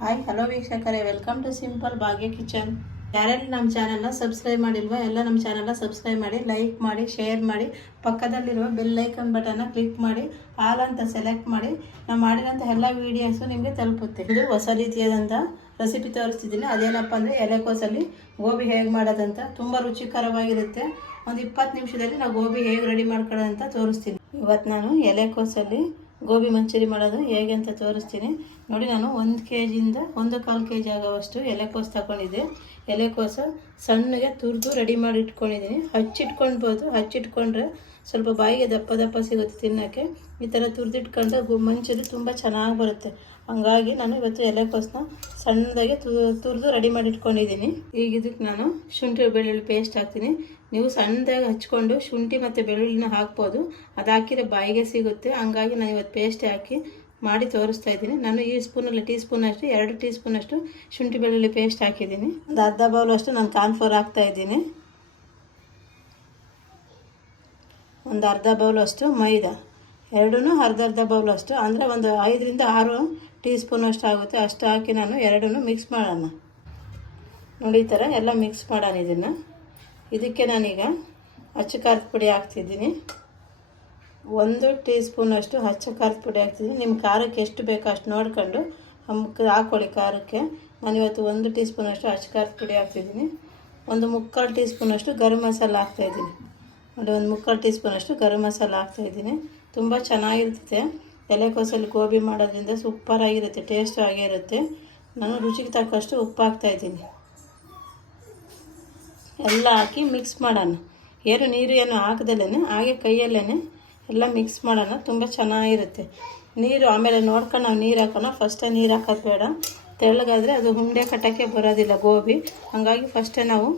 Hi hello ವೀಕ್ಷಕರೇ. Welcome to simple Bhagya kitchen ಯಾರೆಲ್ಲ ನಮ್ಮ ಚಾನಲ್ನ ಸಬ್ಸ್ಕ್ರೈಬ್ ಮಾಡಿಲ್ವೋ, ಎಲ್ಲ ನಮ್ಮ ಚಾನಲ್ನ ಸಬ್ಸ್ಕ್ರೈಬ್ ಮಾಡಿ ಲೈಕ್ ಮಾಡಿ ಶೇರ್ ಮಾಡಿ, ಪಕ್ಕದಲ್ಲಿರುವ ಬೆಲ್ ಐಕನ್ ಬಟನ್ನ ಕ್ಲಿಕ್ ಮಾಡಿ ಆಲ್ ಅಂತ ಸೆಲೆಕ್ಟ್ ಮಾಡಿ, ನಾವು ಮಾಡಿರೋಂಥ ಎಲ್ಲ ವೀಡಿಯೋಸು ನಿಮಗೆ ತಲುಪುತ್ತೆ. ಇದು ಹೊಸ ರೀತಿಯಾದಂಥ ರೆಸಿಪಿ ತೋರಿಸ್ತಿದ್ದೀನಿ. ಅದೇನಪ್ಪ ಅಂದರೆ ಎಲೆಕೋಸಲ್ಲಿ ಗೋಬಿ ಹೇಗೆ ಮಾಡೋದಂತ ತುಂಬ ರುಚಿಕರವಾಗಿರುತ್ತೆ. ಒಂದು ಇಪ್ಪತ್ತು ನಿಮಿಷದಲ್ಲಿ ನಾವು ಗೋಬಿ ಹೇಗೆ ರೆಡಿ ಮಾಡ್ಕೊಳ್ಳೋದಂತ ತೋರಿಸ್ತೀನಿ. ಇವತ್ತು ನಾನು ಎಲೆಕೋಸಲ್ಲಿ ಗೋಬಿ ಮಂಚೂರಿ ಮಾಡೋದು ಹೇಗೆ ಅಂತ ತೋರಿಸ್ತೀನಿ. ನೋಡಿ ನಾನು ಒಂದು ಕೆ ಜಿಯಿಂದ ಒಂದು ಕಾಲು ಕೆ ಜಿ ಆಗೋವಷ್ಟು ಎಲೆಕೋಸು ತಗೊಂಡಿದ್ದೆ. ಎಲೆಕೋಸು ಸಣ್ಣಗೆ ತುರಿದು ರೆಡಿ ಮಾಡಿ ಇಟ್ಕೊಂಡಿದ್ದೀನಿ. ಹಚ್ಚಿಟ್ಕೊಳ್ಬೋದು. ಹಚ್ಚಿಟ್ಕೊಂಡ್ರೆ ಸ್ವಲ್ಪ ಬಾಯಿಗೆ ದಪ್ಪ ದಪ್ಪ ಸಿಗುತ್ತೆ ತಿನ್ನೋಕ್ಕೆ. ಈ ಥರ ತುರಿದಿಟ್ಕೊಂಡ್ರೆ ಮಂಚೂರಿ ತುಂಬ ಚೆನ್ನಾಗಿ ಬರುತ್ತೆ. ಹಂಗಾಗಿ ನಾನು ಇವತ್ತು ಎಲೆಕೋಸನ್ನ ಸಣ್ಣದಾಗಿ ತುರಿದು ರೆಡಿ ಮಾಡಿ ಇಟ್ಕೊಂಡಿದ್ದೀನಿ ಈಗ ಇದಕ್ಕೆ ನಾನು ಶುಂಠಿ ಬೆಳ್ಳುಳ್ಳಿ ಪೇಸ್ಟ್ ಹಾಕ್ತೀನಿ. ನೀವು ಸಣ್ಣದಾಗಿ ಹಚ್ಕೊಂಡು ಶುಂಠಿ ಮತ್ತು ಬೆಳ್ಳುಳ್ಳಿನ ಹಾಕ್ಬೋದು. ಅದು ಹಾಕಿದ್ರೆ ಬಾಯಿಗೆ ಸಿಗುತ್ತೆ. ಹಂಗಾಗಿ ನಾನು ಇವತ್ತು ಪೇಸ್ಟ್ ಹಾಕಿ ಮಾಡಿ ತೋರಿಸ್ತಾ ಇದ್ದೀನಿ. ನಾನು ಈ ಸ್ಪೂನಲ್ಲಿ ಟೀ ಸ್ಪೂನಷ್ಟು ಎರಡು ಟೀ ಸ್ಪೂನಷ್ಟು ಶುಂಠಿ ಬೆಳ್ಳುಳ್ಳಿ ಪೇಸ್ಟ್ ಹಾಕಿದ್ದೀನಿ. ಒಂದು ಅರ್ಧ ಬೌಲ್ ಅಷ್ಟು ನಾನು ಕಾನ್ಫ್ಲೋರ್ ಹಾಕ್ತಾ ಇದ್ದೀನಿ. ಒಂದು ಅರ್ಧ ಬೌಲ್ ಅಷ್ಟು ಮೈದಾ. ಎರಡೂ ಅರ್ಧ ಅರ್ಧ ಬೌಲ್ ಅಷ್ಟು. ಅಂದರೆ ಒಂದು ಐದರಿಂದ ಆರು ಟೀ ಸ್ಪೂನ್ ಅಷ್ಟು ಆಗುತ್ತೆ, ಅಷ್ಟು ಹಾಕಿ ನಾನು ಎರಡನ್ನೂ ಮಿಕ್ಸ್ ಮಾಡೋಣ. ನೋಡಿ ಈ ಥರ ಎಲ್ಲ ಮಿಕ್ಸ್ ಮಾಡೋಣ ಇದನ್ನು. ಇದಕ್ಕೆ ನಾನೀಗ ಹಚ್ಚು ಖಾರದ ಪುಡಿ ಹಾಕ್ತಿದ್ದೀನಿ. ಒಂದು ಟೀ ಸ್ಪೂನಷ್ಟು ಹಚ್ಚ ಖಾರದ ಪುಡಿ ಹಾಕ್ತಿದ್ದೀನಿ. ನಿಮ್ಮ ಖಾರಕ್ಕೆ ಎಷ್ಟು ಬೇಕೋ ಅಷ್ಟು ನೋಡ್ಕೊಂಡು ಹಾಕ್ಕೊಳ್ಳಿ ಖಾರಕ್ಕೆ. ನಾನಿವತ್ತು ಒಂದು ಟೀ ಸ್ಪೂನಷ್ಟು ಹಚ್ಚು ಖಾರದ ಪುಡಿ ಹಾಕ್ತಿದ್ದೀನಿ. ಒಂದು ಮುಕ್ಕಾಲು ಟೀ ಸ್ಪೂನಷ್ಟು ಗರಂ ಮಸಾಲ ಹಾಕ್ತಾಯಿದ್ದೀನಿ ನೋಡಿ, ಒಂದು ಮುಕ್ಕಾಲು ಟೀ ಸ್ಪೂನಷ್ಟು ಗರಂ ಮಸಾಲ ಹಾಕ್ತಾಯಿದ್ದೀನಿ ತುಂಬ ಚೆನ್ನಾಗಿರ್ತದೆ ಎಲೆಕೋಸಲ್ಲಿ ಗೋಬಿ ಮಾಡೋದ್ರಿಂದ ಸೂಪರಾಗಿರುತ್ತೆ ಆಗೇ ಆಗಿರುತ್ತೆ. ನಾನು ರುಚಿಗೆ ತಕ್ಕಷ್ಟು ಉಪ್ಪು ಹಾಕ್ತಾಯಿದ್ದೀನಿ ಎಲ್ಲ ಹಾಕಿ ಮಿಕ್ಸ್ ಮಾಡೋಣ. ಏನು ನೀರು ಏನು ಹಾಕ್ದಲೇ ಹಾಗೆ ಕೈಯಲ್ಲೇ ಎಲ್ಲ ಮಿಕ್ಸ್ ಮಾಡೋಣ. ತುಂಬ ಚೆನ್ನಾಗಿರುತ್ತೆ. ನೀರು ಆಮೇಲೆ ನೋಡ್ಕೊಂಡು ನಾವು ನೀರು ಹಾಕೋಣ. ಫಸ್ಟೇ ನೀರು ಹಾಕೋದು ಬೇಡ. ತೆಳ್ಳಗಾದರೆ ಅದು ಹುಂಡೆ ಕಟ್ಟೋಕ್ಕೆ ಬರೋದಿಲ್ಲ ಗೋಬಿ. ಹಾಗಾಗಿ ಫಸ್ಟೇ ನಾವು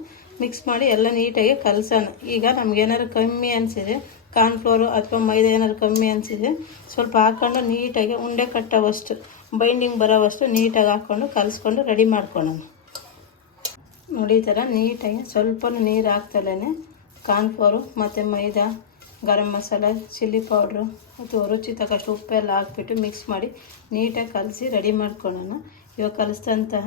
ಮಿಕ್ಸ್ ಮಾಡಿ ಎಲ್ಲ ನೀಟಾಗಿ ಕಲಸೋಣ. ಈಗ ನಮಗೇನಾದ್ರು ಕಮ್ಮಿ ಅನಿಸಿದೆ ಕಾರ್ನ್ಫ್ಲೋರು ಅಥವಾ ಮೈದಾ ಏನಾದ್ರು ಕಮ್ಮಿ ಅನಿಸಿದ್ರೆ ಸ್ವಲ್ಪ ಹಾಕ್ಕೊಂಡು ನೀಟಾಗಿ ಉಂಡೆ ಕಟ್ಟೋವಷ್ಟು ಬೈಂಡಿಂಗ್ ಬರೋವಷ್ಟು ನೀಟಾಗಿ ಹಾಕ್ಕೊಂಡು ಕಲಿಸ್ಕೊಂಡು ರೆಡಿ ಮಾಡ್ಕೊಳ್ಳೋಣ ನೋಡಿ ಈ ಥರ ನೀಟಾಗಿ ಸ್ವಲ್ಪ ನೀರು ಹಾಕ್ತಲೇ ಕಾರ್ನ್ಫ್ಲೋರು ಮತ್ತು ಮೈದಾ, ಗರಂ ಮಸಾಲ ಚಿಲ್ಲಿ ಪೌಡ್ರು ಮತ್ತು ರುಚಿ ತಕ್ಕಷ್ಟು ಉಪ್ಪೆಲ್ಲ ಹಾಕ್ಬಿಟ್ಟು ಮಿಕ್ಸ್ ಮಾಡಿ ನೀಟಾಗಿ ಕಲಸಿ ರೆಡಿ ಮಾಡ್ಕೊಳ್ಳೋಣ ಇವಾಗ ಕಲಿಸಿದಂತಹ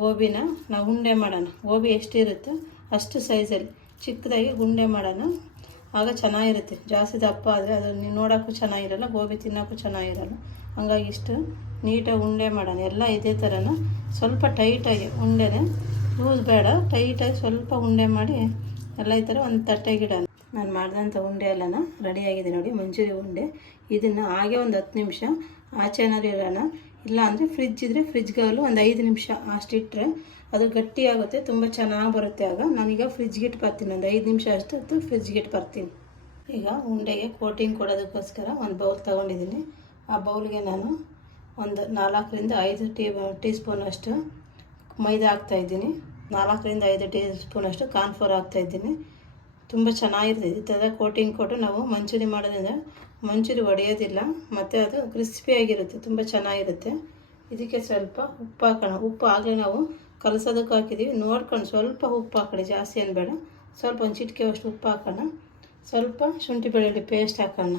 ಗೋಬಿನ ನಾವು ಉಂಡೆ ಮಾಡೋಣ. ಗೋಬಿ ಎಷ್ಟಿರುತ್ತೋ ಅಷ್ಟು ಸೈಜಲ್ಲಿ ಚಿಕ್ಕದಾಗಿ ಗುಂಡೆ ಮಾಡೋಣ. ಆಗ ಚೆನ್ನಾಗಿರುತ್ತೆ. ಜಾಸ್ತಿ ದಪ್ಪ ಆದರೆ ಅದು ನೀವು ನೋಡೋಕ್ಕೂ ಚೆನ್ನಾಗಿರಲ್ಲ, ಗೋಬಿ ತಿನ್ನೋಕ್ಕೂ ಚೆನ್ನಾಗಿರಲ್ಲ. ಹಂಗಾಗಿ ಇಷ್ಟು ನೀಟಾಗಿ ಉಂಡೆ ಮಾಡೋಣ. ಎಲ್ಲ ಇದೇ ಥರನ ಸ್ವಲ್ಪ ಟೈಟಾಗಿ ಉಂಡೆನೆ ಲೂಸ್ ಬೇಡ. ಟೈಟಾಗಿ ಸ್ವಲ್ಪ ಉಂಡೆ ಮಾಡಿ ಎಲ್ಲ ಈ ಥರ ಒಂದು ತಟ್ಟೆಗಿಡೋಣ ನಾನು ಮಾಡಿದಂಥ ಉಂಡೆ ಎಲ್ಲನ ರೆಡಿಯಾಗಿದೆ ನೋಡಿ. ಮಂಚೂರಿ ಉಂಡೆ. ಇದನ್ನು ಹಾಗೆ ಒಂದು ಹತ್ತು ನಿಮಿಷ ಆಚೆನಾರು ಇರೋಣ. ಇಲ್ಲ ಅಂದರೆ ಫ್ರಿಜ್ ಇದ್ದರೆ ಫ್ರಿಜ್ಗಾಗಲು ಒಂದು ಐದು ನಿಮಿಷ ಅಷ್ಟಿಟ್ಟರೆ ಅದು ಗಟ್ಟಿಯಾಗುತ್ತೆ, ತುಂಬ ಚೆನ್ನಾಗಿ ಬರುತ್ತೆ ಆಗ. ನಾನೀಗ ಫ್ರಿಜ್ಗೆ ಇಟ್ಟು ಬರ್ತೀನಿ, ಒಂದು ಐದು ನಿಮಿಷ ಅಷ್ಟು ಹೊತ್ತು ಫ್ರಿಜ್ಗೆ ಇಟ್ಟು ಬರ್ತೀನಿ. ಈಗ ಉಂಡೆಗೆ ಕೋಟಿಂಗ್ ಕೊಡೋದಕ್ಕೋಸ್ಕರ ಒಂದು ಬೌಲ್ ತೊಗೊಂಡಿದ್ದೀನಿ. ಆ ಬೌಲ್ಗೆ ನಾನು ಒಂದು ನಾಲ್ಕರಿಂದ ಐದು ಟೀ ಟೀ ಸ್ಪೂನಷ್ಟು ಮೈದಾ ಹಾಕ್ತಾಯಿದ್ದೀನಿ ನಾಲ್ಕರಿಂದ ಐದು ಟೀ ಸ್ಪೂನಷ್ಟು ಕಾರ್ನ್ಫ್ಲೋರ್ ಹಾಕ್ತಾಯಿದ್ದೀನಿ ತುಂಬ ಚೆನ್ನಾಗಿರ್ತದೆ ಈ ಥರ ಕೋಟಿಂಗ್ ಕೊಟ್ಟು ನಾವು ಮಂಚೂರಿ ಮಾಡೋದ್ರಿಂದ ಮಂಚೂರಿ ಒಡೆಯೋದಿಲ್ಲ, ಮತ್ತು ಅದು ಕ್ರಿಸ್ಪಿಯಾಗಿರುತ್ತೆ ತುಂಬ ಚೆನ್ನಾಗಿರುತ್ತೆ. ಇದಕ್ಕೆ ಸ್ವಲ್ಪ ಉಪ್ಪು ಹಾಕೋಣ ಉಪ್ಪು ಆಗಲೇ ನಾವು ಕಲಸೋದಕ್ಕೆ ಹಾಕಿದ್ದೀವಿ. ನೋಡ್ಕೊಂಡು ಸ್ವಲ್ಪ ಉಪ್ಪು ಹಾಕೊಳ್ಳಿ. ಜಾಸ್ತಿ ಏನು ಬೇಡ. ಸ್ವಲ್ಪ ಒಂದು ಚಿಟಿಕೆ ಅಷ್ಟು ಉಪ್ಪು ಹಾಕೋಣ. ಸ್ವಲ್ಪ ಶುಂಠಿ ಬೆಳ್ಳುಳ್ಳಿ ಪೇಸ್ಟ್ ಹಾಕೋಣ.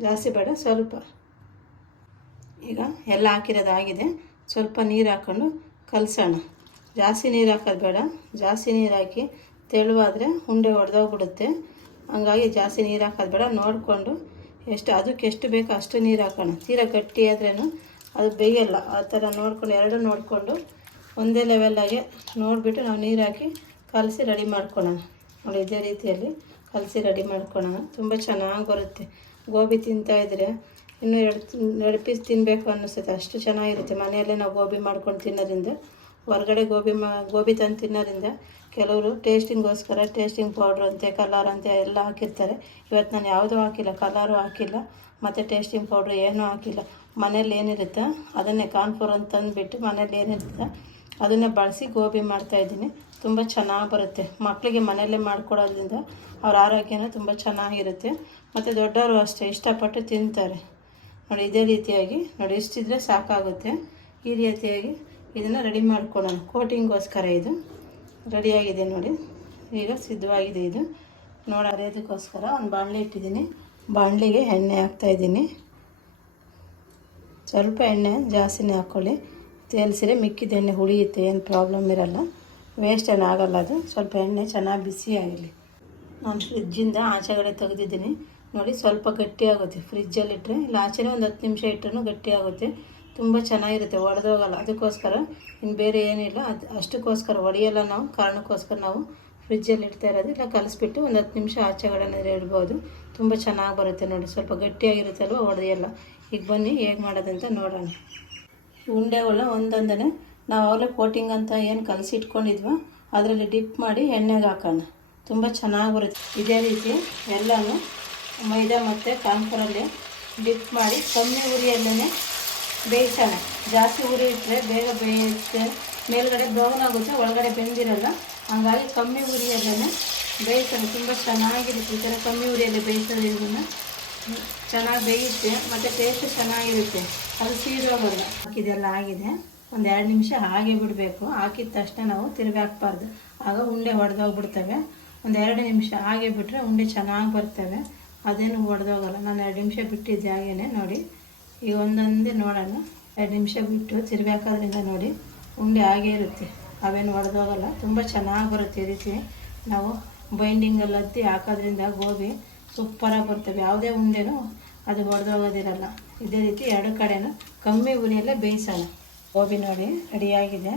ಜಾಸ್ತಿ ಬೇಡ, ಸ್ವಲ್ಪ. ಈಗ ಎಲ್ಲ ಹಾಕಿರೋದಾಗಿದೆ ಸ್ವಲ್ಪ ನೀರು ಹಾಕ್ಕೊಂಡು ಕಲಸೋಣ. ಜಾಸ್ತಿ ನೀರು ಹಾಕೋದು ಬೇಡ. ಜಾಸ್ತಿ ನೀರು ಹಾಕಿ ತೆಳುವಾದರೆ ಉಂಡೆ ಒಡೆದೋಗ್ಬಿಡುತ್ತೆ. ಹಂಗಾಗಿ ಜಾಸ್ತಿ ನೀರು ಹಾಕೋದು ಬೇಡ. ನೋಡಿಕೊಂಡು ಎಷ್ಟು, ಅದಕ್ಕೆ ಎಷ್ಟು ಬೇಕೋ ಅಷ್ಟು ನೀರು ಹಾಕೋಣ. ತೀರಾ ಗಟ್ಟಿ ಆದ್ರೂ ಅದು ಬೇಯಲ್ಲ, ಆ ಥರ ನೋಡ್ಕೊಂಡು ಎರಡು ನೋಡಿಕೊಂಡು ಒಂದೇ ಲೆವೆಲ್ಲಾಗೆ ನೋಡಿಬಿಟ್ಟು ನಾವು ನೀರು ಹಾಕಿ ಕಲಸಿ ರೆಡಿ ಮಾಡ್ಕೊಳ್ಳೋಣ ನೋಡಿ, ಇದೇ ರೀತಿಯಲ್ಲಿ ಕಲಸಿ ರೆಡಿ ಮಾಡ್ಕೊಳ್ಳೋಣ ತುಂಬ ಚೆನ್ನಾಗಿ ಬರುತ್ತೆ. ಗೋಬಿ ತಿಂತಾಯಿದ್ರೆ ಇನ್ನೂ ಎರಡು ಎರಡು ಪೀಸ್ ತಿನ್ನಬೇಕು ಅನ್ನಿಸುತ್ತೆ. ಅಷ್ಟು ಚೆನ್ನಾಗಿರುತ್ತೆ. ಮನೆಯಲ್ಲೇ ನಾವು ಗೋಬಿ ಮಾಡ್ಕೊಂಡು ತಿನ್ನೋದ್ರಿಂದ, ಹೊರಗಡೆ ಗೋಬಿ ಮಾ, ಗೋಬಿ ತಂದು ತಿನ್ನೋದ್ರಿಂದ ಕೆಲವರು ಟೇಸ್ಟಿಂಗೋಸ್ಕರ ಟೇಸ್ಟಿಂಗ್ ಪೌಡ್ರ್ ಅಂತೆ ಕಲರ್ ಅಂತೆ ಎಲ್ಲ ಹಾಕಿರ್ತಾರೆ. ಇವತ್ತು ನಾನು ಯಾವುದೂ ಹಾಕಿಲ್ಲ ಕಲರು ಹಾಕಿಲ್ಲ, ಮತ್ತು ಟೇಸ್ಟಿಂಗ್ ಪೌಡ್ರ್ ಏನೂ ಹಾಕಿಲ್ಲ. ಮನೇಲಿ ಏನಿರುತ್ತೆ, ಅದನ್ನೇ ಕಾನ್ಫೋರ್ ಅಂತ ತಂದುಬಿಟ್ಟು ಮನೇಲಿ ಏನಿರುತ್ತೆ, ಅದನ್ನೇ ಬಳಸಿ ಗೋಬಿ ಮಾಡ್ತಾಯಿದ್ದೀನಿ ತುಂಬ ಚೆನ್ನಾಗಿ ಬರುತ್ತೆ. ಮಕ್ಕಳಿಗೆ ಮನೆಯಲ್ಲೇ ಮಾಡಿಕೊಡೋದ್ರಿಂದ ಅವ್ರ ಆರೋಗ್ಯನೂ ತುಂಬ ಚೆನ್ನಾಗಿರುತ್ತೆ. ಮತ್ತು ದೊಡ್ಡವರು ಅಷ್ಟೇ, ಇಷ್ಟಪಟ್ಟು ತಿಂತಾರೆ. ನೋಡಿ, ಇದೇ ರೀತಿಯಾಗಿ, ನೋಡಿ, ಇಷ್ಟಿದ್ರೆ ಸಾಕಾಗುತ್ತೆ. ಈ ರೀತಿಯಾಗಿ ಇದನ್ನು ರೆಡಿ ಮಾಡ್ಕೊಳ್ಳೋಣ. ಕೋಟಿಂಗೋಸ್ಕರ ಇದು. ರೆಡಿಯಾಗಿದೆ ನೋಡಿ. ಈಗ ಸಿದ್ಧವಾಗಿದೆ ಇದು. ನೋಡಿ ಅರಿಯೋದಕ್ಕೋಸ್ಕರ ಒಂದು ಬಾಣಲೆ ಇಟ್ಟಿದ್ದೀನಿ. ಬಾಣಲಿಗೆ ಎಣ್ಣೆ ಹಾಕ್ತಾಯಿದ್ದೀನಿ ಸ್ವಲ್ಪ ಎಣ್ಣೆ ಜಾಸ್ತಿನೇ ಹಾಕ್ಕೊಳ್ಳಿ ತೇಲ್ಸಿದ್ರೆ ಮಿಕ್ಕಿದ ಎಣ್ಣೆ ಹುಳಿಯುತ್ತೆ, ಏನು ಪ್ರಾಬ್ಲಮ್ ಇರಲ್ಲ. ವೇಸ್ಟ್ ಏನು ಆಗಲ್ಲ ಅದು. ಸ್ವಲ್ಪ ಎಣ್ಣೆ ಚೆನ್ನಾಗಿ ಬಿಸಿ ಆಗಲಿ ನಾನು ಫ್ರಿಜ್ಜಿಂದ ಆಚೆಗಡೆ ತೆಗೆದಿದ್ದೀನಿ. ನೋಡಿ, ಸ್ವಲ್ಪ ಗಟ್ಟಿಯಾಗುತ್ತೆ ಫ್ರಿಜ್ಜಲ್ಲಿಟ್ಟರೆ ಇಲ್ಲ, ಆಚೆನೇ ಒಂದು ಹತ್ತು ನಿಮಿಷ ಇಟ್ಟರೂ ಗಟ್ಟಿಯಾಗುತ್ತೆ ತುಂಬ ಚೆನ್ನಾಗಿರುತ್ತೆ, ಒಡೆದೋಗಲ್ಲ. ಅದಕ್ಕೋಸ್ಕರ ಇನ್ನು ಬೇರೆ ಏನಿಲ್ಲ, ಅದು ಅಷ್ಟಕ್ಕೋಸ್ಕರ ಒಡೆಯಲ್ಲ ನಾವು, ಕಾರಣಕ್ಕೋಸ್ಕರ ನಾವು ಫ್ರಿಜ್ಜಲ್ಲಿ ಇಡ್ತಾ ಇರೋದು. ಇಲ್ಲ ಕಲಿಸ್ಬಿಟ್ಟು ಒಂದು ಹತ್ತು ನಿಮಿಷ ಆಚೆಗಡೆ ಇಡ್ಬೋದು. ತುಂಬ ಚೆನ್ನಾಗಿ ಬರುತ್ತೆ ನೋಡಿ, ಸ್ವಲ್ಪ ಗಟ್ಟಿಯಾಗಿರುತ್ತಲ್ವ ಒಡೆಯಲ್ಲ. ಈಗ ಬನ್ನಿ, ಹೇಗೆ ಮಾಡೋದಂತ ನೋಡೋಣ. ಉಂಡೆಗಳನ್ನ ಒಂದೊಂದನೆ ನಾವು ಅವಲೇ ಕೋಟಿಂಗ್ ಅಂತ ಏನು ಕಲಸಿಟ್ಕೊಂಡಿದ್ವೋ ಅದರಲ್ಲಿ ಡಿಪ್ ಮಾಡಿ ಎಣ್ಣೆಗೆ ಹಾಕೋಣ. ತುಂಬ ಚೆನ್ನಾಗಿ ಬರುತ್ತೆ. ಇದೇ ರೀತಿ ಎಲ್ಲನೂ ಮೈದಾ ಮತ್ತು ಕಾನ್ಫರಲ್ಲಿ ಡಿಪ್ ಮಾಡಿ, ಕಮ್ಮಿ ಉರಿಯಲ್ಲೇ ಬೇಯಿಸೋಣ. ಜಾಸ್ತಿ ಉರಿ ಇಟ್ಟರೆ ಬೇಗ ಬೇಯುತ್ತೆ. ಮೇಲ್ಗಡೆ ಬ್ರೌನ್ ಆಗುತ್ತೆ, ಒಳಗಡೆ ಬೆಂದಿರಲ್ಲ. ಹಂಗಾಗಿ ಕಮ್ಮಿ ಉರಿಯಲ್ಲೇ ಬೇಯಿಸೋಣ. ತುಂಬ ಚೆನ್ನಾಗಿರುತ್ತೆ ಈ ಥರ ಕಮ್ಮಿ ಉರಿಯಲ್ಲಿ ಬೇಯಿಸೋದ್ರಿಂದ. ಚೆನ್ನಾಗಿ ಬೇಯುತ್ತೆ, ಮತ್ತು ಟೇಸ್ಟ್ ಚೆನ್ನಾಗಿರುತ್ತೆ. ಅದು ಸೀದೋಗಲ್ಲ. ಹಾಕಿದೆಲ್ಲ ಆಗಿದೆ. ಒಂದು ಎರಡು ನಿಮಿಷ ಹಾಗೆ ಬಿಡಬೇಕು. ಹಾಕಿದ ತಕ್ಷಣ ನಾವು ತಿರುಗಿ ಹಾಕ್ಬಾರ್ದು. ಆಗ ಉಂಡೆ ಒಡೆದೋಗ್ಬಿಡ್ತವೆ. ಒಂದು ಎರಡು ನಿಮಿಷ ಹಾಗೆ ಬಿಟ್ಟರೆ ಉಂಡೆ ಚೆನ್ನಾಗಿ ಬರ್ತವೆ. ಅದೇನು ಒಡೆದೋಗಲ್ಲ. ನಾನು ಎರಡು ನಿಮಿಷ ಬಿಟ್ಟಿದ್ದೆ ಹಾಗೇನೆ ನೋಡಿ. ಈಗ ಒಂದೊಂದೇ ನೋಡೋಣ. ಎರಡು ನಿಮಿಷ ಬಿಟ್ಟು ತಿರುಗಿ ಹಾಕೋದ್ರಿಂದ ನೋಡಿ ಉಂಡೆ ಹಾಗೇ ಇರುತ್ತೆ. ಅವೇನು ಒಡೆದೋಗಲ್ಲ ತುಂಬ ಚೆನ್ನಾಗಿ ಬರುತ್ತೆ ಈ ರೀತಿ. ನಾವು ಬೈಂಡಿಂಗಲ್ಲಿ ಹತ್ತಿ ಹಾಕೋದ್ರಿಂದ ಗೋಬಿ ಸೂಪರಾಗಿ ಬರ್ತವೆ ಯಾವುದೇ ಉಂಡೆನೂ ಅದು ಒಡೆದೋಗೋದಿರಲ್ಲ ಇದೇ ರೀತಿ ಎರಡು ಕಡೆನೂ ಕಮ್ಮಿ ಉರಿಯಲ್ಲೇ ಬೇಯಿಸೋಣ. ಗೋಬಿ ನೋಡಿ ರೆಡಿಯಾಗಿದೆ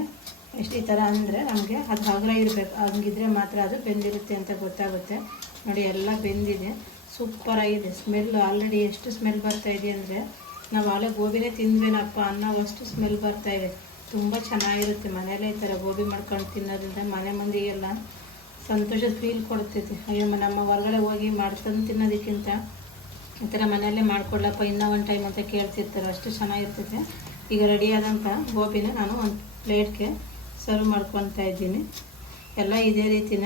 ಎಷ್ಟು ಈ ಥರ ಅಂದರೆ ನಮಗೆ ಅದು ಹಗುರ ಇರಬೇಕು. ಹಂಗಿದ್ರೆ ಮಾತ್ರ ಅದು ಬೆಂದಿರುತ್ತೆ ಅಂತ ಗೊತ್ತಾಗುತ್ತೆ. ನೋಡಿ ಎಲ್ಲ ಬೆಂದಿದೆ. ಸೂಪರಾಗಿದೆ ಸ್ಮೆಲ್ ಆಲ್ರೆಡಿ ಎಷ್ಟು ಸ್ಮೆಲ್ ಬರ್ತಾಯಿದೆ ಅಂದರೆ ನಾವು ಆಲೇ ಗೋಬಿನೇ ತಿಂದ್ವೇನಪ್ಪ ಅನ್ನೋವಷ್ಟು ಸ್ಮೆಲ್ ಬರ್ತಾ ಇದೆ. ತುಂಬ ಚೆನ್ನಾಗಿರುತ್ತೆ. ಮನೆಯಲ್ಲೇ ಈ ಥರ ಗೋಬಿ ಮಾಡ್ಕೊಂಡು ತಿನ್ನೋದ್ರಿಂದ ಮನೆ ಮಂದಿಗೆಲ್ಲ ಸಂತೋಷ ಫೀಲ್ ಕೊಡ್ತೈತಿ. ಅಯ್ಯೋ ನಮ್ಮ ಹೊರಗಡೆ ಹೋಗಿ ಮಾಡ್ಕೊಂಡು ತಿನ್ನೋದಕ್ಕಿಂತ ಈ ಥರ ಮನೆಯಲ್ಲೇ ಮಾಡ್ಕೊಡ್ಲಪ್ಪ, ಇನ್ನೂ ಒಂದು ಟೈಮ್ ಅಂತ ಕೇಳ್ತಿರ್ತಾರೆ. ಅಷ್ಟು ಚೆನ್ನಾಗಿರ್ತೈತೆ ಈಗ ರೆಡಿಯಾದಂಥ ಗೋಬಿನ ನಾನು ಒಂದು ಪ್ಲೇಟ್ಗೆ ಸರ್ವ್ ಮಾಡ್ಕೊತಾ ಇದ್ದೀನಿ. ಎಲ್ಲ ಇದೇ ರೀತಿನ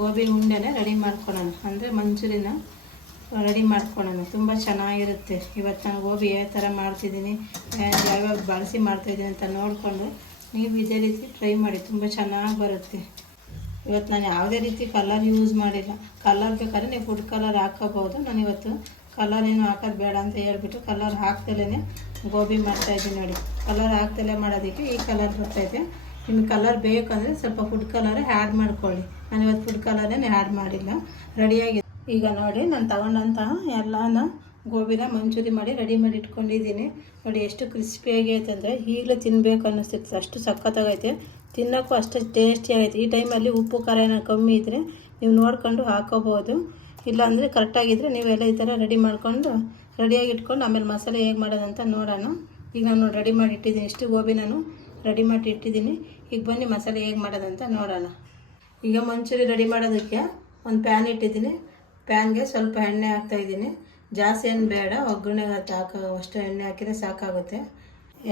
ಗೋಬಿ ಉಂಡೆನ ರೆಡಿ ಮಾಡ್ಕೊಳ್ಳೋಣ. ಅಂದರೆ ಮಂಚೂರಿನ ರೆಡಿ ಮಾಡ್ಕೊಳ್ಳೋಣ. ತುಂಬ ಚೆನ್ನಾಗಿರುತ್ತೆ. ಇವತ್ತು ನಾನು ಗೋಬಿ ಯಾವ ಥರ ಮಾಡ್ತಿದ್ದೀನಿ, ಯಾವ್ಯಾವ ಬಳಸಿ ಮಾಡ್ತಾಯಿದ್ದೀನಿ ಅಂತ ನೋಡಿಕೊಂಡು ನೀವು ಇದೇ ರೀತಿ ಟ್ರೈ ಮಾಡಿ. ತುಂಬ ಚೆನ್ನಾಗಿ ಬರುತ್ತೆ. ಇವತ್ತು ನಾನು ಯಾವುದೇ ರೀತಿ ಕಲರ್ ಯೂಸ್ ಮಾಡಿಲ್ಲ. ಕಲರ್ ಬೇಕಾದ್ರೆ ನೀವು ಫುಡ್ ಕಲರ್ ಹಾಕೋಬೋದು ನಾನು ಇವತ್ತು ಕಲರ್ ಏನು ಹಾಕೋದು ಬೇಡ ಅಂತ ಹೇಳ್ಬಿಟ್ಟು ಕಲರ್ ಹಾಕ್ದಲೇ ಗೋಬಿ ಮಾಡ್ತಾಯಿದ್ದೀನಿ ನೋಡಿ. ಕಲರ್ ಹಾಕ್ದಲೇ ಮಾಡೋದಕ್ಕೆ ಈ ಕಲರ್ ಬರ್ತೈತೆ ನಿಮ್ಗೆ ಕಲರ್ ಬೇಕಂದರೆ ಸ್ವಲ್ಪ ಫುಡ್ ಕಲರೇ ಆ್ಯಡ್ ಮಾಡ್ಕೊಳ್ಳಿ. ನಾನು ಇವತ್ತು ಫುಡ್ ಕಲರೇ ಆ್ಯಡ್ ಮಾಡಿಲ್ಲ. ರೆಡಿಯಾಗಿದೆ ಈಗ ನೋಡಿ, ನಾನು ತಗೊಂಡಂತಹ ಎಲ್ಲನ ಗೋಬಿನ ಮಂಚೂರಿ ಮಾಡಿ ರೆಡಿ ಮಾಡಿ ಇಟ್ಕೊಂಡಿದ್ದೀನಿ. ನೋಡಿ ಎಷ್ಟು ಕ್ರಿಸ್ಪಿಯಾಗಿ ಐತೆ ಅಂದರೆ ಈಗಲೇ ತಿನ್ನಬೇಕು ಅನ್ನಿಸ್ತಿತ್ತು. ಅಷ್ಟು ಸಖತ್ತಾಗೈತೆ. ತಿನ್ನೋಕ್ಕೂ ಅಷ್ಟು ಟೇಸ್ಟಿಯಾಗೈತೆ ಈ ಟೈಮಲ್ಲಿ ಉಪ್ಪು, ಖಾರ ಏನಾದ್ರು ಕಮ್ಮಿ ಇದ್ದರೆ ನೀವು ನೋಡಿಕೊಂಡು ಹಾಕೋಬೋದು. ಇಲ್ಲಾಂದರೆ ಕರೆಕ್ಟಾಗಿದ್ದರೆ ನೀವೆಲ್ಲ ಈ ಥರ ರೆಡಿ ಮಾಡಿಕೊಂಡು ರೆಡಿಯಾಗಿ ಇಟ್ಕೊಂಡು ಆಮೇಲೆ ಮಸಾಲೆ ಹೇಗೆ ಮಾಡೋದಂತ ನೋಡೋಣ. ಈಗ ನಾನು ರೆಡಿ ಮಾಡಿ ಇಟ್ಟಿದ್ದೀನಿ. ಇಷ್ಟು ಗೋಬಿ ನಾನು ರೆಡಿ ಮಾಡಿ ಇಟ್ಟಿದ್ದೀನಿ. ಈಗ ಬನ್ನಿ ಮಸಾಲೆ ಹೇಗೆ ಮಾಡೋದಂತ ನೋಡೋಣ. ಈಗ ಮಂಚೂರಿ ರೆಡಿ ಮಾಡೋದಕ್ಕೆ ಒಂದು ಪ್ಯಾನ್ ಇಟ್ಟಿದ್ದೀನಿ. ಪ್ಯಾನ್ಗೆ ಸ್ವಲ್ಪ ಎಣ್ಣೆ ಹಾಕ್ತಾಯಿದ್ದೀನಿ ಜಾಸ್ತಿ ಏನು ಬೇಡ ಒಗ್ಗರಣೆಗೆ ಅದು ಹಾಕೋ ಅಷ್ಟು ಎಣ್ಣೆ ಹಾಕಿದರೆ ಸಾಕಾಗುತ್ತೆ.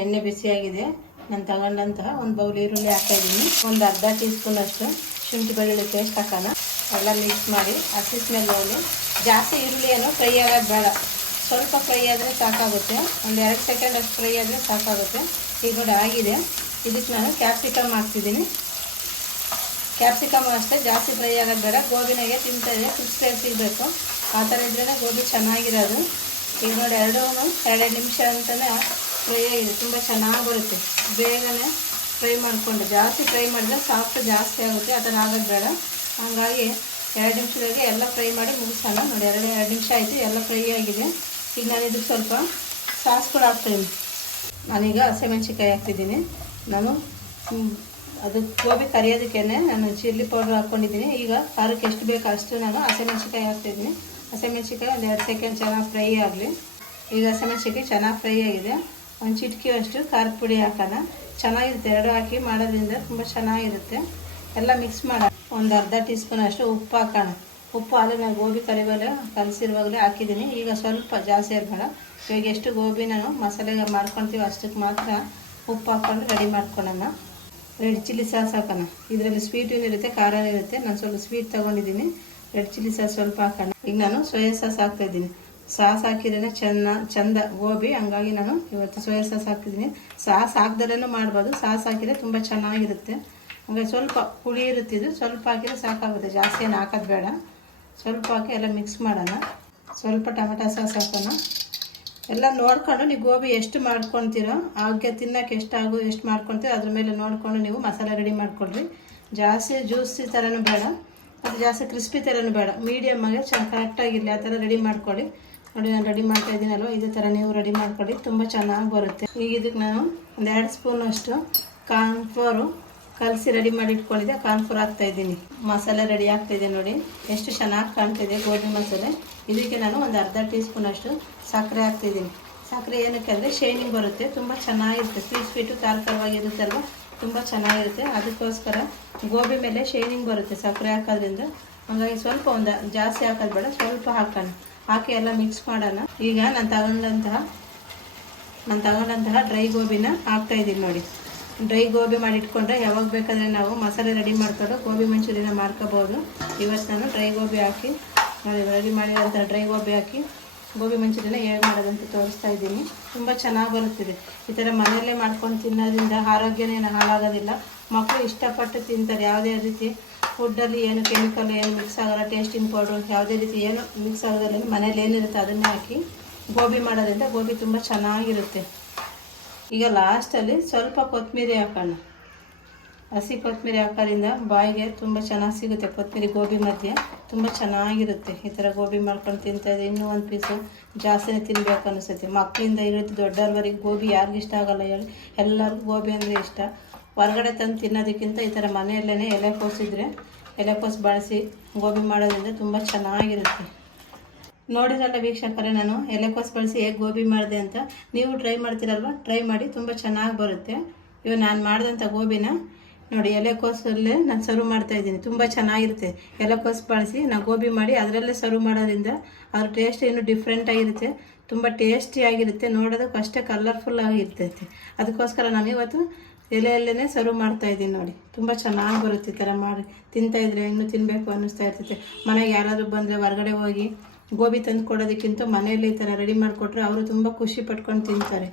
ಎಣ್ಣೆ ಬಿಸಿಯಾಗಿದೆ. ನಾನು ತಗೊಂಡಂತಹ ಒಂದು ಬೌಲ್ ಈರುಳ್ಳಿ ಹಾಕ್ತಾಯಿದ್ದೀನಿ ಒಂದು ಅರ್ಧ ಟೀ ಸ್ಪೂನಷ್ಟು ಶುಂಠಿ ಬೆಳ್ಳುಳ್ಳಿ ಪೇಸ್ಟ್ ಹಾಕೋಣ. ಎಲ್ಲ ಮಿಕ್ಸ್ ಮಾಡಿ ಹಸಿ ಸ್ಮೆಲ್ ಹೋಗಿ ಜಾಸ್ತಿ ಈರುಳ್ಳಿಯನ್ನು ಫ್ರೈ ಆಗೋದು ಬೇಡ. ಸ್ವಲ್ಪ ಫ್ರೈ ಆದರೆ ಸಾಕಾಗುತ್ತೆ. ಒಂದು ಎರಡು ಸೆಕೆಂಡ್ ಅಷ್ಟು ಫ್ರೈ ಆದರೆ ಸಾಕಾಗುತ್ತೆ. ಈಗ ಆಗಿದೆ. ಇದಕ್ಕೆ ನಾನು ಕ್ಯಾಪ್ಸಿಕಮ್ ಹಾಕ್ತಿದ್ದೀನಿ. ಕ್ಯಾಪ್ಸಿಕಮ್ ಅಷ್ಟೇ, ಜಾಸ್ತಿ ಫ್ರೈ ಆಗೋದು ಬೇಡ. ಗೋಬಿನಾಗೆ ತಿಂತಾಯಿದೆ ಕ್ರಿಸ್ಪಿಯಾಗಿ ಸಿಗಬೇಕು ಆ ಥರ ಇದ್ರೇ ಗೋಬಿ ಚೆನ್ನಾಗಿರೋದು. ಈಗ ನೋಡಿ ಎರಡೂ ಎರಡೆರಡು ನಿಮಿಷ ಅಂತಲೇ ಫ್ರೈ ಆಗಿದೆ. ತುಂಬ ಚೆನ್ನಾಗಿ ಬರುತ್ತೆ. ಬೇಗನೆ ಫ್ರೈ ಮಾಡಿಕೊಂಡು, ಜಾಸ್ತಿ ಫ್ರೈ ಮಾಡಿದ್ರೆ ಸಾಫ್ಟ್ ಜಾಸ್ತಿ ಆಗುತ್ತೆ. ಆ ಥರ ಆಗೋದು ಬೇಡ. ಹಾಗಾಗಿ ಎರಡು ನಿಮಿಷದಾಗೆ ಎಲ್ಲ ಫ್ರೈ ಮಾಡಿ ಮುಗಿಸೋಣ. ನೋಡಿ, ಎರಡು ಎರಡು ನಿಮಿಷ ಆಯಿತು. ಎಲ್ಲ ಫ್ರೈ ಆಗಿದೆ. ಈಗ ನಾನು ಇದಕ್ಕೆ ಸ್ವಲ್ಪ ಸಾಸ್ ಕೂಡ ಹಾಕ್ತೀನಿ. ನಾನೀಗ ಹಸಿಮೆಣ್ಸಿಕಾಯಿ ಹಾಕ್ತಿದ್ದೀನಿ. ನಾನು ಅದು ಗೋಬಿ ಕರಿಯೋದಕ್ಕೇ ನಾನು ಚಿಲ್ಲಿ ಪೌಡ್ರ್ ಹಾಕ್ಕೊಂಡಿದ್ದೀನಿ. ಈಗ ಖಾರಕ್ಕೆ ಎಷ್ಟು ಬೇಕು ಅಷ್ಟು ನಾನು ಹಸಿಮೆಣ್ಸಿಕಾಯಿ ಹಾಕ್ತಿದ್ದೀನಿ. ಹಸಿಮೆಣ್ಸಿಕಾಯಿ ಒಂದು ಎರಡು ಸೆಕೆಂಡ್ ಚೆನ್ನಾಗಿ ಫ್ರೈ ಆಗಲಿ. ಈಗ ಹಸಿಮೆಣ್ಸಿಕಾಯಿ ಚೆನ್ನಾಗಿ ಫ್ರೈ ಆಗಿದೆ. ಒಂದು ಚಿಟಕಿ ಅಷ್ಟು ಖಾರದ ಪುಡಿ ಹಾಕೋಣ. ಚೆನ್ನಾಗಿರುತ್ತೆ. ಎರಡು ಹಾಕಿ ಮಾಡೋದ್ರಿಂದ ತುಂಬ ಚೆನ್ನಾಗಿರುತ್ತೆ. ಎಲ್ಲ ಮಿಕ್ಸ್ ಮಾಡೋಣ ಒಂದು ಅರ್ಧ ಟೀ ಸ್ಪೂನ್ ಅಷ್ಟು ಉಪ್ಪು ಹಾಕೋಣ. ಉಪ್ಪು ಆದರೆ ನಾನು ಗೋಬಿ ಕರಿಬೇಳೆ ಕಲಸಿರುವಾಗಲೇ ಹಾಕಿದ್ದೀನಿ. ಈಗ ಸ್ವಲ್ಪ ಜಾಸ್ತಿ ಇರಬೇಡ ಇವಾಗ ಎಷ್ಟು ಗೋಬಿ ನಾನು ಮಸಾಲೆಗೆ ಮಾಡ್ಕೊಳ್ತೀವಿ ಅಷ್ಟಕ್ಕೆ ಮಾತ್ರ ಉಪ್ಪು ಹಾಕ್ಕೊಂಡು ರೆಡಿ ಮಾಡ್ಕೊಳ್ಳೋಣ. ರೆಡ್ ಚಿಲ್ಲಿ ಸಾಸ್ ಹಾಕೋಣ. ಇದರಲ್ಲಿ ಸ್ವೀಟ್ ಇರುತ್ತೆ ಖಾರನೂ ಇರುತ್ತೆ. ನಾನು ಸ್ವಲ್ಪ ಸ್ವೀಟ್ ತೊಗೊಂಡಿದ್ದೀನಿ. ರೆಡ್ ಚಿಲ್ಲಿ ಸಾಸ್ ಸ್ವಲ್ಪ ಹಾಕೋಣ. ಈಗ ನಾನು ಸೋಯಾ ಸಾಸ್ ಹಾಕ್ತಾಯಿದ್ದೀನಿ ಸಾಸ್ ಹಾಕಿದ್ರೆ ಚೆನ್ನ, ಚಂದ ಗೋಬಿ. ಹಂಗಾಗಿ ನಾನು ಇವತ್ತು ಸೋಯಾ ಸಾಸ್ ಹಾಕ್ತಿದ್ದೀನಿ. ಸಾಸ್ ಹಾಕ್ದಲ್ಲೇ ಮಾಡ್ಬೋದು. ಸಾಸ್ ಹಾಕಿದರೆ ತುಂಬ ಚೆನ್ನಾಗಿರುತ್ತೆ. ಹಾಗೆ ಸ್ವಲ್ಪ ಹುಳಿ ಇರುತ್ತೆ ಇದು. ಸ್ವಲ್ಪ ಹಾಕಿದರೆ ಸಾಕಾಗುತ್ತೆ. ಜಾಸ್ತಿ ಏನು ಹಾಕೋದು ಬೇಡ. ಸ್ವಲ್ಪ ಹಾಕಿ ಎಲ್ಲ ಮಿಕ್ಸ್ ಮಾಡೋಣ. ಸ್ವಲ್ಪ ಟೊಮೆಟೊ ಸಾಸ್ ಹಾಕೋಣ. ಎಲ್ಲ ನೋಡ್ಕೊಂಡು ನೀವು ಗೋಬಿ ಎಷ್ಟು ಮಾಡ್ಕೊತೀರೋ ಆಗ ತಿನ್ನೋಕೆ ಎಷ್ಟು ಆಗೋ, ಎಷ್ಟು ಮಾಡ್ಕೊತೀರೋ ಅದ್ರ ಮೇಲೆ ನೋಡಿಕೊಂಡು ನೀವು ಮಸಾಲೆ ರೆಡಿ ಮಾಡ್ಕೊಳ್ರಿ. ಜಾಸ್ತಿ ಜ್ಯೂಸಿ ಥರನೂ ಬೇಡ. ಅದು ಜಾಸ್ತಿ ಕ್ರಿಸ್ಪಿ ಥರನೂ ಬೇಡ. ಮೀಡಿಯಮ್ ಆಗಿ ಚೆನ್ನಾಗಿ ಕರೆಕ್ಟಾಗಿರಲಿ ಆ ಥರ ರೆಡಿ ಮಾಡ್ಕೊಳ್ಳಿ ನೋಡಿ, ನಾನು ರೆಡಿ ಮಾಡ್ತಾ ಇದ್ದೀನಲ್ವ, ಇದೇ ಥರ ನೀವು ರೆಡಿ ಮಾಡ್ಕೊಳ್ಳಿ ತುಂಬ ಚೆನ್ನಾಗಿ ಬರುತ್ತೆ. ಈಗ ಇದಕ್ಕೆ ನಾನು ಒಂದು ಎರಡು ಸ್ಪೂನಷ್ಟು ಕಾರ್ನ್ಫ್ಲೋರು ಕಲಸಿ ರೆಡಿ ಮಾಡಿ ಇಟ್ಕೊಂಡಿದ್ದೆ ಕಾರ್ನ್ಫ್ಲೋರ್ ಹಾಕ್ತಾ ಇದ್ದೀನಿ. ಮಸಾಲೆ ರೆಡಿ ಆಗ್ತಾ ಇದೆ ನೋಡಿ. ಎಷ್ಟು ಚೆನ್ನಾಗಿ ಕಾಣ್ತಿದೆ ಗೋಧಿ ಮಸಾಲೆ. ಇದಕ್ಕೆ ನಾನು ಒಂದು ಅರ್ಧ ಟೀ ಸ್ಪೂನ್ ಅಷ್ಟು ಸಕ್ಕರೆ ಹಾಕ್ತಿದ್ದೀನಿ ಸಕ್ಕರೆ ಏನಕ್ಕೆ ಅಂದರೆ ಶೈನಿಂಗ್ ಬರುತ್ತೆ, ತುಂಬ ಚೆನ್ನಾಗಿರುತ್ತೆ. ಸ್ವೀಟ್ ಸ್ವೀಟು ಖಾರ ಅಲ್ವಾ? ತುಂಬ ಚೆನ್ನಾಗಿರುತ್ತೆ. ಅದಕ್ಕೋಸ್ಕರ ಗೋಬಿ ಮೇಲೆ ಶೈನಿಂಗ್ ಬರುತ್ತೆ ಸಕ್ಕರೆ ಹಾಕೋದ್ರಿಂದ. ಹಾಗಾಗಿ ಸ್ವಲ್ಪ ಒಂದು ಜಾಸ್ತಿ ಹಾಕೋದು ಬೇಡ, ಸ್ವಲ್ಪ ಹಾಕೋಣ. ಹಾಕಿ ಎಲ್ಲ ಮಿಕ್ಸ್ ಮಾಡೋಣ. ಈಗ ನಾನು ತಗೊಂಡಂತಹ ನಾನು ತಗೊಂಡಂತಹ ಡ್ರೈ ಗೋಬಿನ ಹಾಕ್ತಾಯಿದ್ದೀನಿ ನೋಡಿ. ಡ್ರೈ ಗೋಬಿ ಮಾಡಿ ಇಟ್ಕೊಂಡ್ರೆ ಯಾವಾಗ ಬೇಕಾದರೆ ನಾವು ಮಸಾಲೆ ರೆಡಿ ಮಾಡ್ಕೊಂಡು ಗೋಬಿ ಮಂಚೂರಿನ ಮಾಡ್ಕೋಬೋದು. ಇವತ್ತು ನಾನು ಡ್ರೈ ಗೋಬಿ ಹಾಕಿ ನಾವು ರೆಡಿ ಮಾಡಿರೋಂಥ ಡ್ರೈ ಗೋಬಿ ಹಾಕಿ ಗೋಬಿ ಮಂಚೂರಿನ ಹೇಗೆ ಮಾಡೋದಂತ ತೋರಿಸ್ತಾ ಇದ್ದೀನಿ. ತುಂಬ ಚೆನ್ನಾಗಿ ಬರುತ್ತಿದೆ. ಈ ಥರ ಮನೆಯಲ್ಲೇ ಮಾಡ್ಕೊಂಡು ತಿನ್ನೋದ್ರಿಂದ ಆರೋಗ್ಯನೇನು ಹಾಳಾಗೋದಿಲ್ಲ. ಮಕ್ಕಳು ಇಷ್ಟಪಟ್ಟು ತಿಂತಾರೆ. ಯಾವುದೇ ರೀತಿ ಫುಡ್ಡಲ್ಲಿ ಏನು ಕೆಮಿಕಲ್ ಏನು ಮಿಕ್ಸ್ ಆಗೋಲ್ಲ ಟೇಸ್ಟಿಂಗ್ ಪೌಡ್ರು ಯಾವುದೇ ರೀತಿ ಏನು ಮಿಕ್ಸ್ ಆಗೋದಿಲ್ಲ. ಮನೇಲಿ ಏನಿರುತ್ತೆ ಅದನ್ನೇ ಹಾಕಿ ಗೋಬಿ ಮಾಡೋದ್ರಿಂದ ಗೋಬಿ ತುಂಬ ಚೆನ್ನಾಗಿರುತ್ತೆ. ಈಗ ಲಾಸ್ಟಲ್ಲಿ ಸ್ವಲ್ಪ ಕೊತ್ತಂಬರಿ ಹಾಕೋಣ. ಹಸಿ ಕೊತ್ತಂಬರಿ ಹಾಕೋದ್ರಿಂದ ಬಾಯಿಗೆ ತುಂಬ ಚೆನ್ನಾಗಿ ಸಿಗುತ್ತೆ ಕೊತ್ತಂಬರಿ ಗೋಬಿ ಮಧ್ಯೆ. ತುಂಬ ಚೆನ್ನಾಗಿರುತ್ತೆ. ಈ ಥರ ಗೋಬಿ ಮಾಡ್ಕೊಂಡು ತಿಂತಾಯಿದ್ರೆ ಇನ್ನೂ ಒಂದು ಪೀಸು ಜಾಸ್ತಿನೇ ತಿನ್ಬೇಕು ಅನಿಸುತ್ತೆ. ಮಕ್ಕಳಿಂದ ಇರುತ್ತೆ ದೊಡ್ಡವ್ರವರೆಗೆ ಗೋಬಿ ಯಾರಿಗೂ ಇಷ್ಟ ಆಗೋಲ್ಲ ಹೇಳಿ. ಎಲ್ಲರಿಗೂ ಗೋಬಿ ಅಂದರೆ ಇಷ್ಟ. ಹೊರಗಡೆ ತಂದು ತಿನ್ನೋದಕ್ಕಿಂತ ಈ ಥರ ಮನೆಯಲ್ಲೇ ಎಲೆಕೋಸಿದ್ರೆ ಎಲೆಕೋಸು ಬಳಸಿ ಗೋಬಿ ಮಾಡೋದ್ರಿಂದ ತುಂಬ ಚೆನ್ನಾಗಿರುತ್ತೆ. ನೋಡಿದ್ರಲ್ಲ ವೀಕ್ಷಕರೇ ನಾನು ಎಲೆಕೋಸು ಬಳಸಿ ಹೇಗೆ ಗೋಬಿ ಮಾಡಿದೆ ಅಂತ. ನೀವು ಟ್ರೈ ಮಾಡ್ತೀರಲ್ವ? ಟ್ರೈ ಮಾಡಿ, ತುಂಬ ಚೆನ್ನಾಗಿ ಬರುತ್ತೆ. ಇವಾಗ ನಾನು ಮಾಡಿದಂಥ ಗೋಬಿನ ನೋಡಿ ಎಲೆಕೋಸಲ್ಲೇ ನಾನು ಸರ್ವ್ ಮಾಡ್ತಾ ಇದ್ದೀನಿ. ತುಂಬ ಚೆನ್ನಾಗಿರುತ್ತೆ. ಎಲೆಕೋಸು ಬಳಸಿ ನಾನು ಗೋಬಿ ಮಾಡಿ ಅದರಲ್ಲೇ ಸರ್ವ್ ಮಾಡೋದ್ರಿಂದ ಅದ್ರ ಟೇಸ್ಟ್ ಇನ್ನೂ ಡಿಫ್ರೆಂಟಾಗಿರುತ್ತೆ ತುಂಬ ಟೇಸ್ಟಿಯಾಗಿರುತ್ತೆ ನೋಡೋದಕ್ಕೆ ಅಷ್ಟೇ ಕಲರ್ಫುಲ್ ಆಗಿರ್ತೈತೆ. ಅದಕ್ಕೋಸ್ಕರ ನಾನು ಇವತ್ತು ಎಲೆಯಲ್ಲೇ ಸರ್ವ್ ಮಾಡ್ತಾ ಇದ್ದೀನಿ ನೋಡಿ. ತುಂಬ ಚೆನ್ನಾಗಿ ಬರುತ್ತೆ ಈ ಥರ ಮಾಡಿ. ತಿಂತಾಯಿದ್ರೆ ಇನ್ನೂ ತಿನ್ನಬೇಕು ಅನ್ನಿಸ್ತಾ ಇರ್ತೈತೆ. ಮನೆಗೆ ಯಾರಾದರೂ ಬಂದರೆ ಹೊರಗಡೆ ಹೋಗಿ ಗೋಬಿ ತಂದು ಕೊಡೋದಕ್ಕಿಂತ ಮನೆಯಲ್ಲಿ ಈ ಥರ ರೆಡಿ ಮಾಡಿಕೊಟ್ರೆ ಅವರು ತುಂಬ ಖುಷಿ ಪಟ್ಕೊಂಡು ತಿಂತಾರೆ.